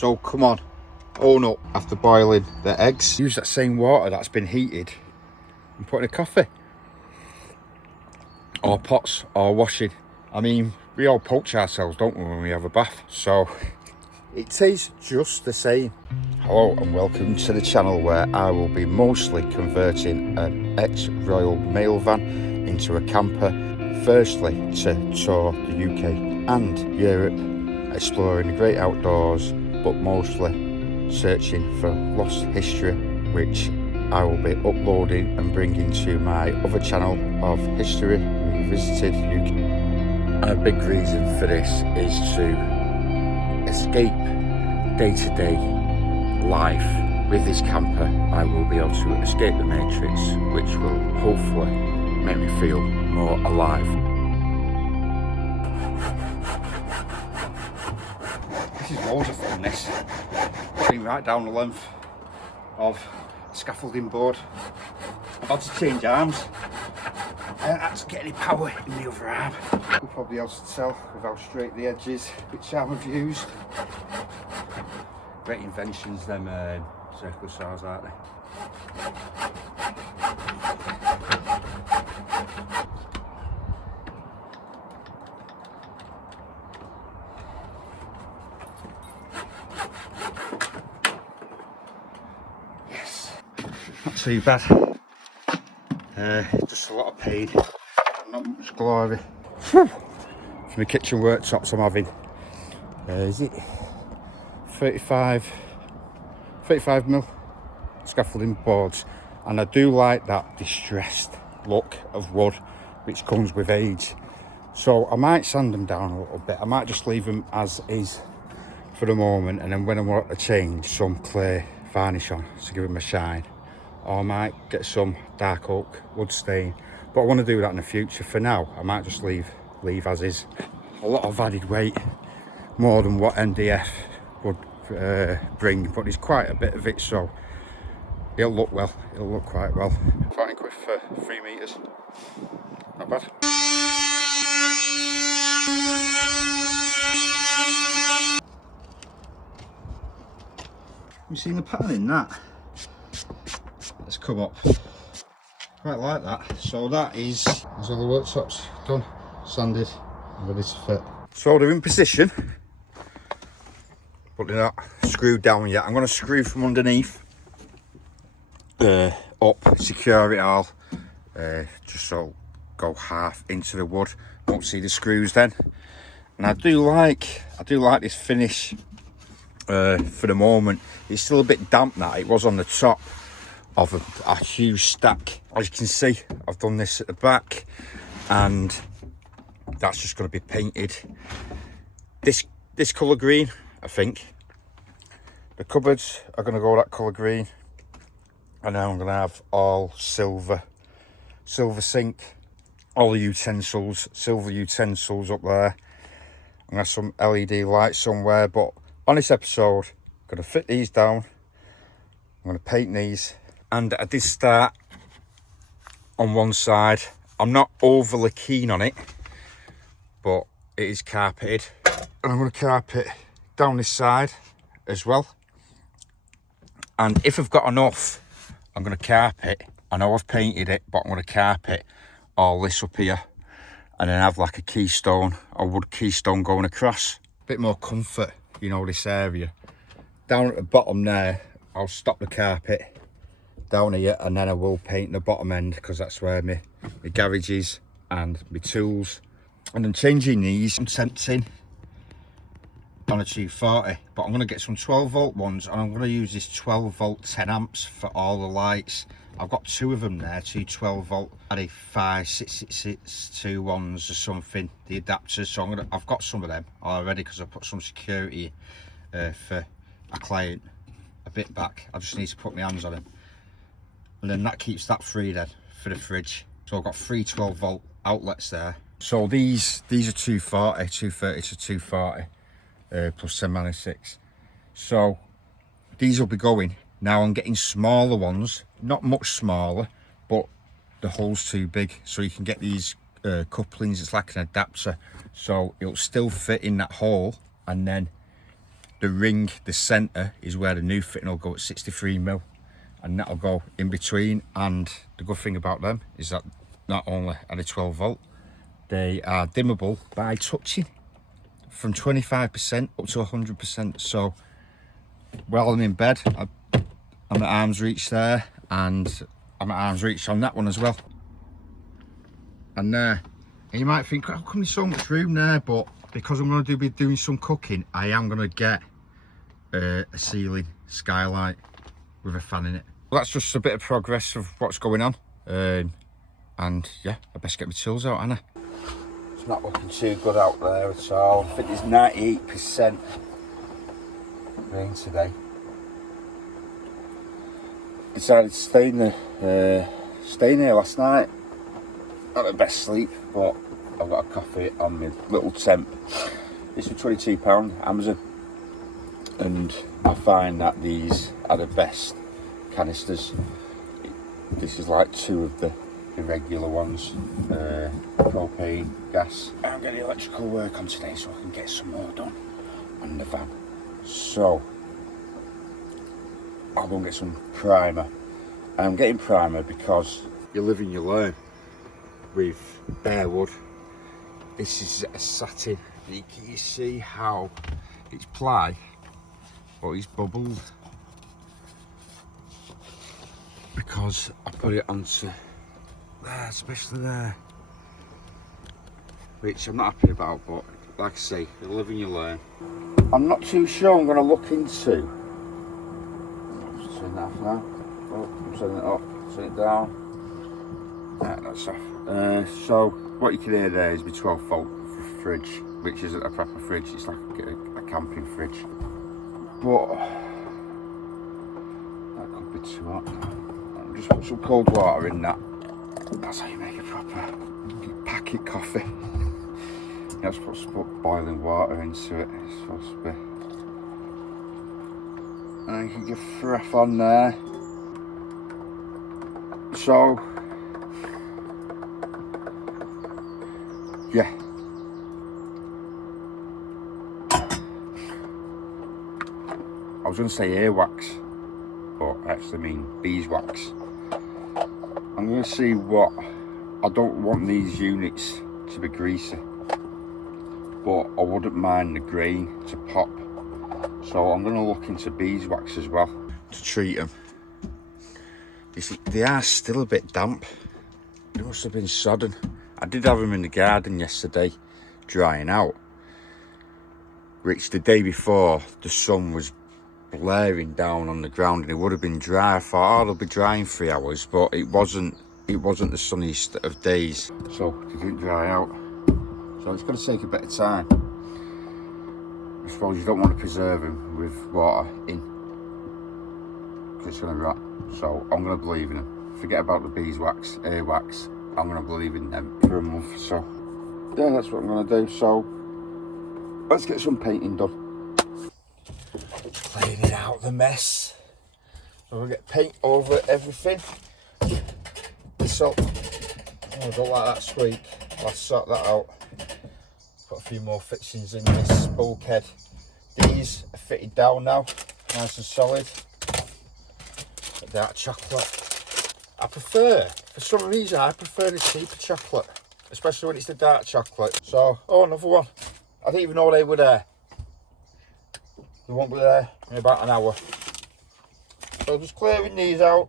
So come on, own up after boiling the eggs. Use that same water that's been heated and put in a coffee. Or pots, or washing. I mean, we all poach ourselves, don't we, when we have a bath? So it tastes just the same. Hello and welcome to the channel where I will be mostly converting an ex-Royal Mail van into a camper. Firstly, to tour the UK and Europe, exploring the great outdoors, but mostly searching for lost history, which I will be uploading and bringing to my other channel of History Revisited UK. And a big reason for this is to escape day-to-day life. With this camper, I will be able to escape the matrix, which will hopefully make me feel more alive. This is loads of fun, this. Been right down the length of scaffolding board. I'm about to change arms. I don't have to get any power in the other arm. You'll probably be able to tell with how straight the edge is which arm I've used. Great inventions, them circular saws, aren't they? Yes, not too bad. Just a lot of pain, not much glory. From the kitchen worktops I'm having, is it 35 mil scaffolding boards, and I do like that distressed look of wood which comes with age, so I might sand them down a little bit. I might just leave them as is for the moment, and then when I want to change, some clay varnish on to give them a shine, or I might get some dark oak wood stain, but I want to do that in the future. For now I might just leave as is. A lot of added weight, more than what MDF would bring, but there's quite a bit of it, so it'll look well, it'll look quite well. Fighting quick for 3 meters, not bad. Have you seen the pattern in that? Let's come up. Quite like that. So that is, there's all the worktops done, sanded, and ready to fit. So they're in position, but they're not screwed down yet. I'm going to screw from underneath up, secure it all, just so it'll go half into the wood. Won't see the screws then. And I do like this finish for the moment. It's still a bit damp now. It was on the top of a huge stack. As you can see, I've done this at the back, and that's just going to be painted this colour green. I think the cupboards are going to go that colour green, and then I'm going to have all silver sink, all the utensils, silver utensils up there. I'm going to have some LED lights somewhere, but on this episode I'm going to fit these down. I'm going to paint these, and I did start on one side. I'm not overly keen on it, but it is carpeted, and I'm going to carpet down this side as well. And if I've got enough, I'm going to carpet. I know I've painted it, but I'm going to carpet all this up here, and then have like a keystone, a wood keystone going across. Bit more comfort, you know, this area. Down at the bottom there, I'll stop the carpet down here, and then I will paint the bottom end, because that's where my garage is and my tools. And I'm changing these. I'm tempting on a 240, but I'm going to get some 12 volt ones, and I'm going to use this 12 volt 10 amps for all the lights. I've got two of them there, two 12 volt, and a 5662 ones or something, the adapters. So I've got some of them already, because I put some security for a client a bit back. I just need to put my hands on them, and then that keeps that free then for the fridge. So I've got three 12 volt outlets there. So these are 230 to 240 plus 10-6. So these will be going. Now I'm getting smaller ones, not much smaller, but the hole's too big, so you can get these couplings. It's like an adapter, so it'll still fit in that hole, and then the ring, the centre, is where the new fitting will go at 63mm, and that'll go in between. And the good thing about them is that not only are they 12 volt, they are dimmable by touching from 25% up to 100%. So while I'm in bed, I'm at arm's reach there, and I'm at arm's reach on that one as well. And there, and you might think, how come there's so much room there? But because I'm going to be doing some cooking, I am going to get a ceiling skylight with a fan in it. Well, that's just a bit of progress of what's going on. And yeah, I best get my tools out, Anna. It's not looking too good out there at all. I think there's 98% rain today. Decided to stay in here last night. Not the best sleep, but I've got a coffee on my little temp. It's for £22, Amazon, and I find that these are the best canisters. This is like 2 of the regular ones, propane, gas. I'm getting electrical work on today so I can get some more done on the van. So I'll go and get some primer. I'm getting primer because you live and you learn with bare wood. This is a satin. You see how it's ply, but it's bubbled because I put it onto there, especially there, which I'm not happy about, but like I say, you live and you learn. I'm not too sure I'm going to look into. Just turn that off now. Oh, I'm turning it up, turn it down. Right, that's off. So what you can hear there is my 12 volt fridge, which isn't a proper fridge, it's like a camping fridge. But that could be too hot. I'll just put some cold water in that. That's how you make a proper packet coffee. You have to put boiling water into it. It's supposed to be. And you can get froth on there. So yeah. I was going to say earwax, but I actually mean beeswax. I'm going to see what. I don't want these units to be greasy, but I wouldn't mind the grain to pop. So I'm going to look into beeswax as well to treat them. You see, they are still a bit damp. They must have been sodden. I did have them in the garden yesterday, drying out. Which the day before, the sun was blaring down on the ground and it would have been dry. I thought, oh, they'll be dry in 3 hours, but it wasn't the sunniest of days, so they didn't dry out. So it's going to take a bit of time. I suppose you don't want to preserve them with water in, because it's going to rot. So I'm going to believe in them. Forget about the beeswax, earwax. I'm going to believe in them for a month. So yeah, that's what I'm going to do. So let's get some painting done. Cleaning out the mess. So we'll get paint over everything. So, oh, I don't like that squeak. I'll sort that out. Put a few more fixings in this bulkhead. These are fitted down now, nice and solid. Dark chocolate. I prefer, for some reason, I prefer the cheaper chocolate, especially when it's the dark chocolate. So, oh, another one. I didn't even know they were there. They won't be there in about an hour. So just clearing these out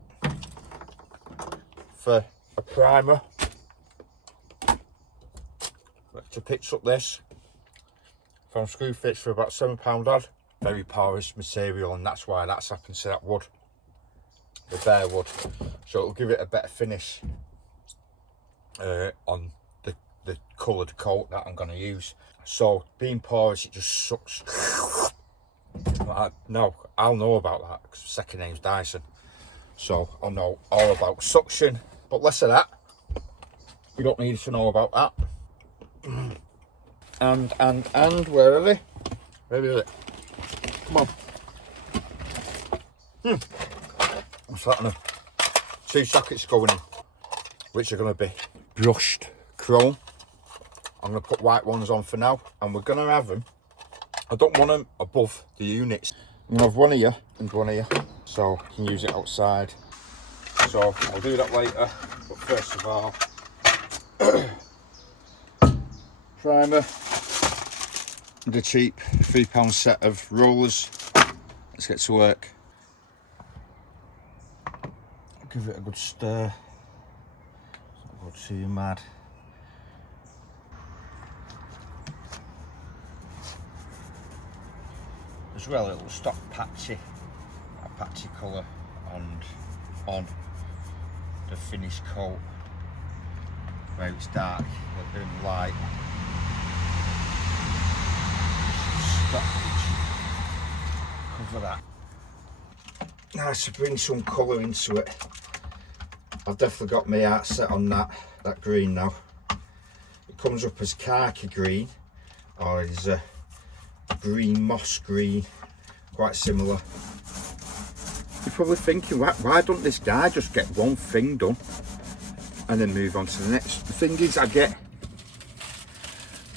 for a primer. To pitch up this from Screwfix for about £7 odd. Very porous material, and that's why that's happened to that wood, the bare wood. So it'll give it a better finish on the coloured coat that I'm going to use. So being porous, it just sucks. I'll know about that because second name's Dyson, so I'll know all about suction. But less of that. We don't need to know about that. And where are they? Where is it? Come on. What's that on? 2 sockets going in, which are going to be brushed chrome. I'm going to put white ones on for now, and we're going to have them I don't want them above the units. I'm gonna have one here and one here, so I can use it outside. So I'll do that later, but first of all, primer and a cheap £3 set of rollers. Let's get to work. Give it a good stir. It's not go too mad. As well, it will stop a patchy colour on the finished coat where it's dark, a bit of light. Stop it. Cover that. Nice to bring some colour into it. I've definitely got my heart set on that green now. It comes up as khaki green, or is a green moss green, quite similar. You're probably thinking, why don't this guy just get one thing done and then move on to the next? The thing is,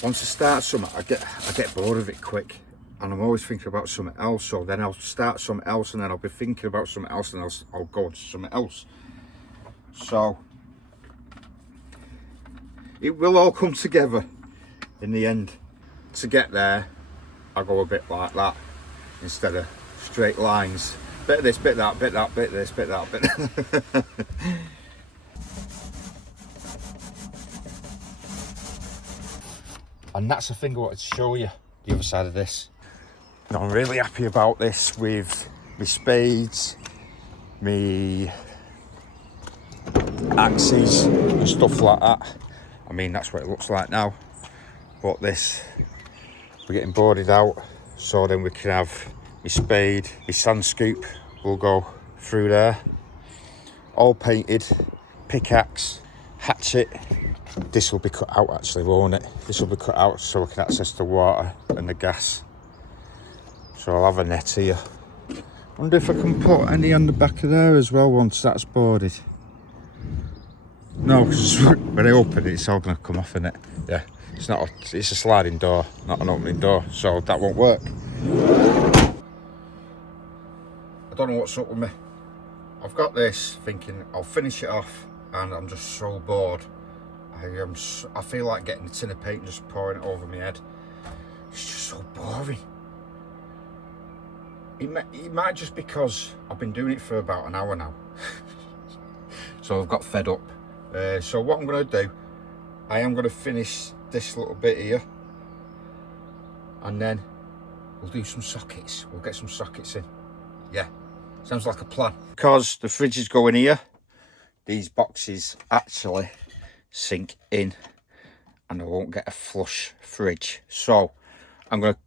once I start something, I get bored of it quick, and I'm always thinking about something else. So then I'll start something else, and then I'll be thinking about something else, and I'll go on to something else. So it will all come together in the end. To get there, I go a bit like that instead of straight lines. Bit of this, bit of that, bit of that, bit of this, bit of that, bit of that. And that's the thing I wanted to show you, the other side of this. And I'm really happy about this with my spades, my axes and stuff like that. I mean, that's what it looks like now. But this, we're getting boarded out, so then we can have my spade, my sand scoop will go through there. All painted, pickaxe, hatchet. This will be cut out actually, won't it? This will be cut out so we can access the water and the gas. So I'll have a net here. Wonder if I can put any on the back of there as well once that's boarded. No, because when I open it, it's all going to come off, isn't it? Yeah, it's a sliding door, not an opening door, so that won't work. I don't know what's up with me. I've got this thinking I'll finish it off, and I'm just so bored. I feel like getting a tin of paint and just pouring it over my head. It's just so boring. It might just because I've been doing it for about an hour now. So I've got fed up. So what I'm going to do, I am going to finish this little bit here, and then we'll do some sockets. We'll get some sockets in. Yeah, sounds like a plan. Because the fridge is going here, these boxes actually sink in and I won't get a flush fridge. So I'm going to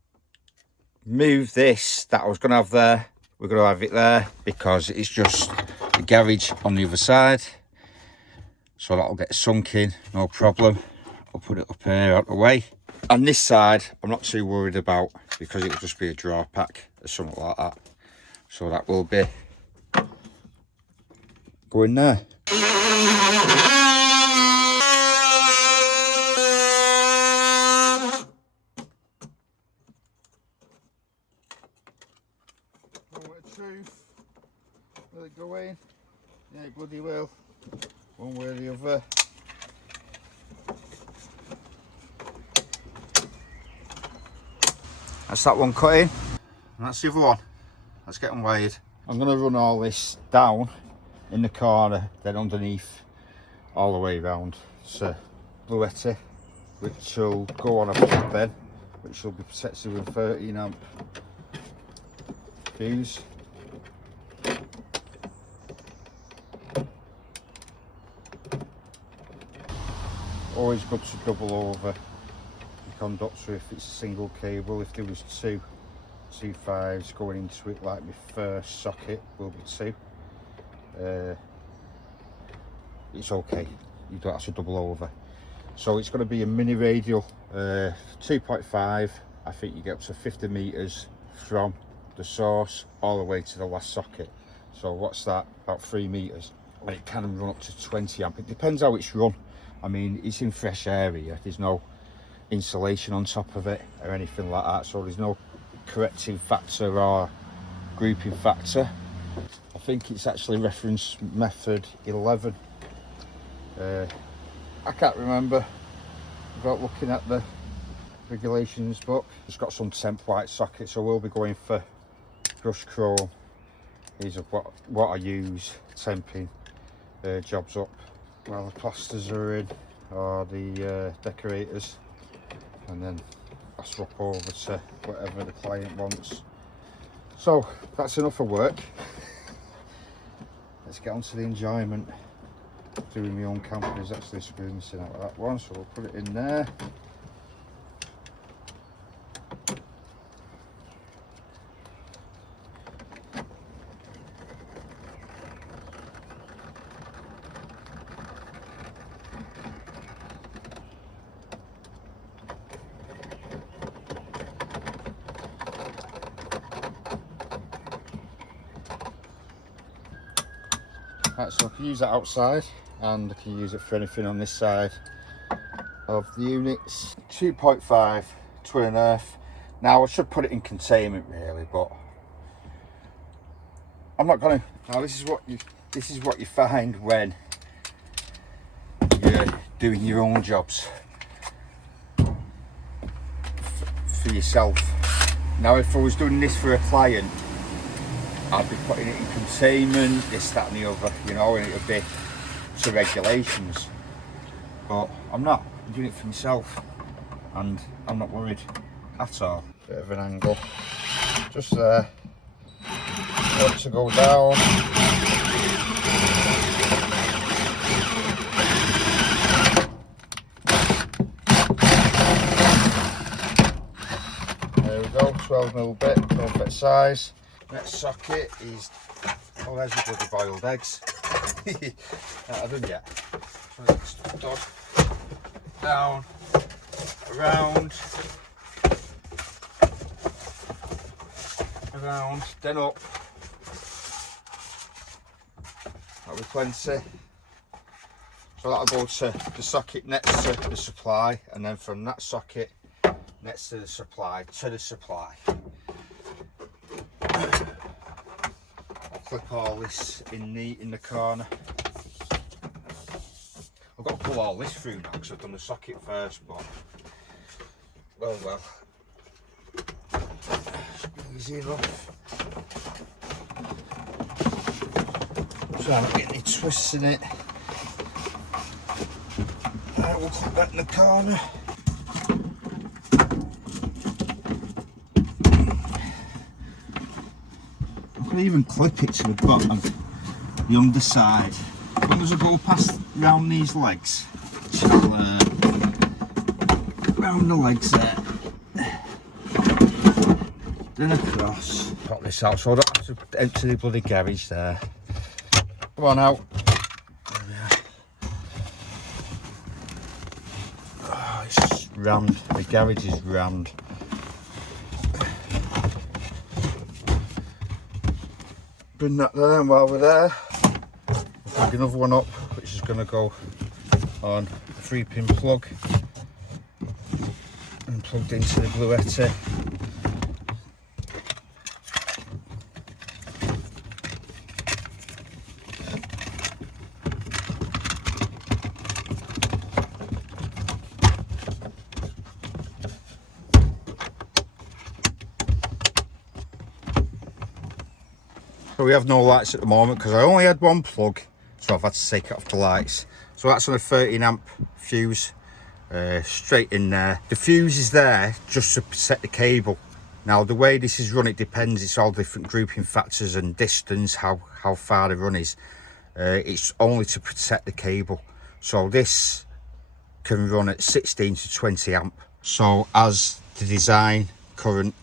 move this that I was going to have there. We're going to have it there because it's just the garage on the other side. So that'll get sunk in, no problem. I'll put it up here out the way. And this side, I'm not too worried about because it'll just be a drawer pack or something like that. So that will be going there. Truth. Will it go in? Yeah, it bloody will. One way or the other. That's that one cut in. And that's the other one. Let's get them weighed. I'm going to run all this down in the corner, then underneath, all the way around. So, bluetti, which will go on a flat bed, which will be protected with 13 amp fuse. Always good to double over the conductor if it's a single cable. If there was two 5s going into it, like my first socket will be 2, it's okay, you don't have to double over. So it's going to be a mini radial, 2.5. I think you get up to 50 meters from the source all the way to the last socket. So what's that, about 3 meters, and it can run up to 20 amp. It depends how it's run. I mean, it's in fresh area, there's no insulation on top of it or anything like that, so there's no correcting factor or grouping factor. I think it's actually reference method 11. I can't remember without looking at the regulations book. It's got some temp white sockets, so we'll be going for brushed chrome. These are what I use temping jobs up while the plasters are in, or the decorators, and then I swap over to whatever the client wants. So that's enough of work. Let's get on to the enjoyment. Doing my own camper. There's actually a screw missing out of that one, so we'll put it in there. Right, so I can use that outside, and I can use it for anything on this side of the units. 2.5 twin and earth. Now I should put it in containment really, but I'm not gonna. Now this is what you find when you're doing your own jobs for yourself. Now if I was doing this for a client, I'd be putting it in containment, this, that and the other, you know, and it would be to regulations. But I'm not. I'm doing it for myself, and I'm not worried at all. Bit of an angle, just there. Want to go down. There we go, 12mm bit, perfect size. Next socket is, oh, there's the bloody boiled eggs. Not had them yet. So it's done. Down, around, then up. That'll be plenty. So that'll go to the socket next to the supply, and then from that socket next to the supply I'll clip all this in the corner. I've got to pull all this through now because I've done the socket first, but well, easy enough. So I'm not getting any twists in it. I will clip that in the corner. I can even clip it to the bottom, the underside. As long as I go past round these legs, round the legs there, then across. Pop this out so I don't have to empty the bloody garage there. Come on out. Oh, it's rammed. The garage is rammed. Bring that there, and while we're there, we'll bring another one up, which is going to go on a 3-pin plug and plugged into the bluetti. So we have no lights at the moment because I only had one plug, so I've had to take it off the lights. So that's on a 13 amp fuse, straight in there. The fuse is there just to protect the cable. Now the way this is run, it depends. It's all different grouping factors and distance, how far the run is. It's only to protect the cable. So this can run at 16 to 20 amp. So as the design current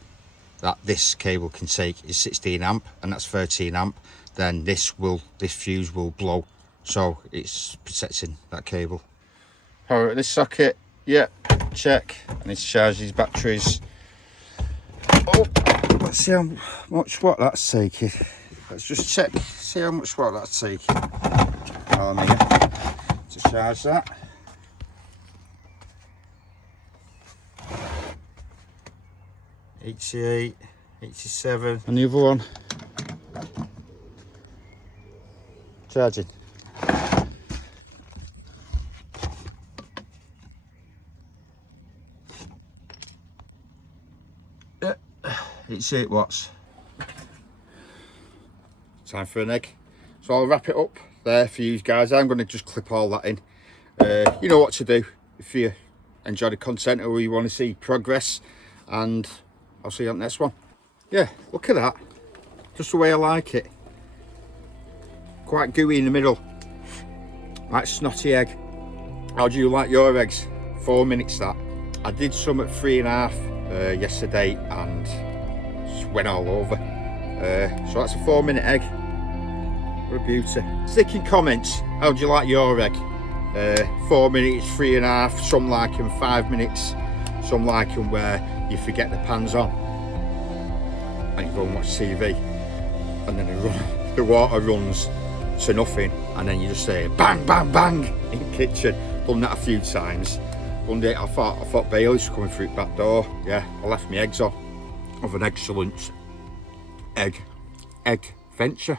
that this cable can take is 16 amp, and that's 13 amp, then this fuse will blow, so it's protecting that cable. Power at this socket, yeah, check. I need to charge these batteries. Oh, let's see how much watt that's taking. Let's just check, see how much watt that's taking. Oh, I'm here to charge that. $88 87. And the other one. Charging. 88 watts. Time for an egg. So I'll wrap it up there for you guys. I'm going to just clip all that in. You know what to do if you enjoy the content or you want to see progress, and I'll see you on the next one. Yeah, look at that. Just the way I like it. Quite gooey in the middle. Like snotty egg. How do you like your eggs? 4 minutes that. I did some at 3.5 yesterday and just went all over. So that's a 4-minute egg. What a beauty. Stick in comments, how do you like your egg? 4 minutes, 3.5, some like them 5 minutes, some like them where you forget the pan's on and you go and watch TV and then the water runs to nothing and then you just say bang bang bang in the kitchen. Done that a few times. One day I thought Bailey's coming through the back door. Yeah, I left my eggs on. Of an excellent egg venture.